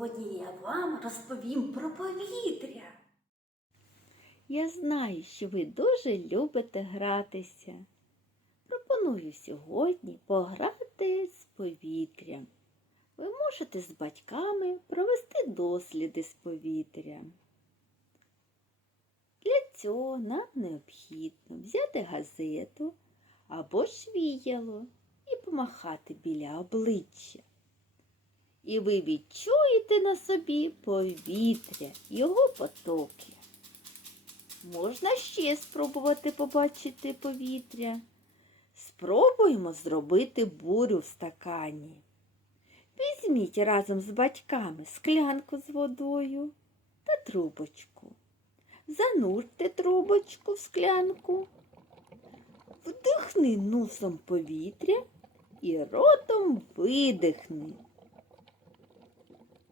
Сьогодні я вам розповім про повітря. Я знаю, що ви дуже любите гратися. Пропоную сьогодні пограти з повітрям. Ви можете з батьками провести досліди з повітрям. Для цього нам необхідно взяти газету або ж віяло і помахати біля обличчя. І ви відчуєте на собі повітря, його потоки. Можна ще спробувати побачити повітря. Спробуємо зробити бурю в стакані. Візьміть разом з батьками склянку з водою та трубочку. Занурте трубочку в склянку, вдихни носом повітря і ротом видихни.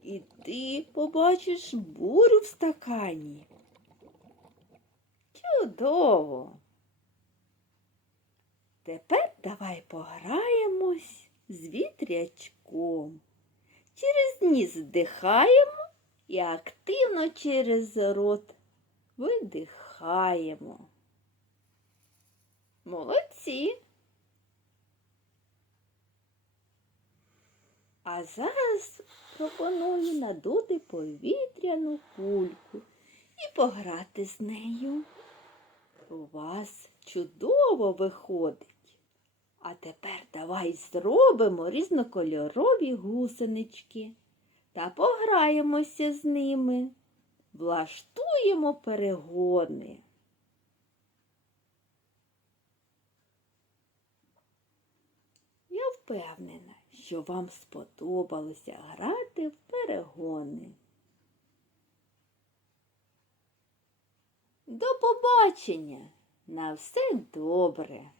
І ти побачиш бурю в стакані. Чудово. Тепер давай пограємось з вітрячком. Через ніс вдихаємо і активно через рот видихаємо. Молодці. А зараз пропоную надути повітряну кульку і пограти з нею. У вас чудово виходить. А тепер давай зробимо різнокольорові гусенички та пограємося з ними. Влаштуємо перегони. Я впевнена, що вам сподобалося грати в перегони. До побачення! На все добре!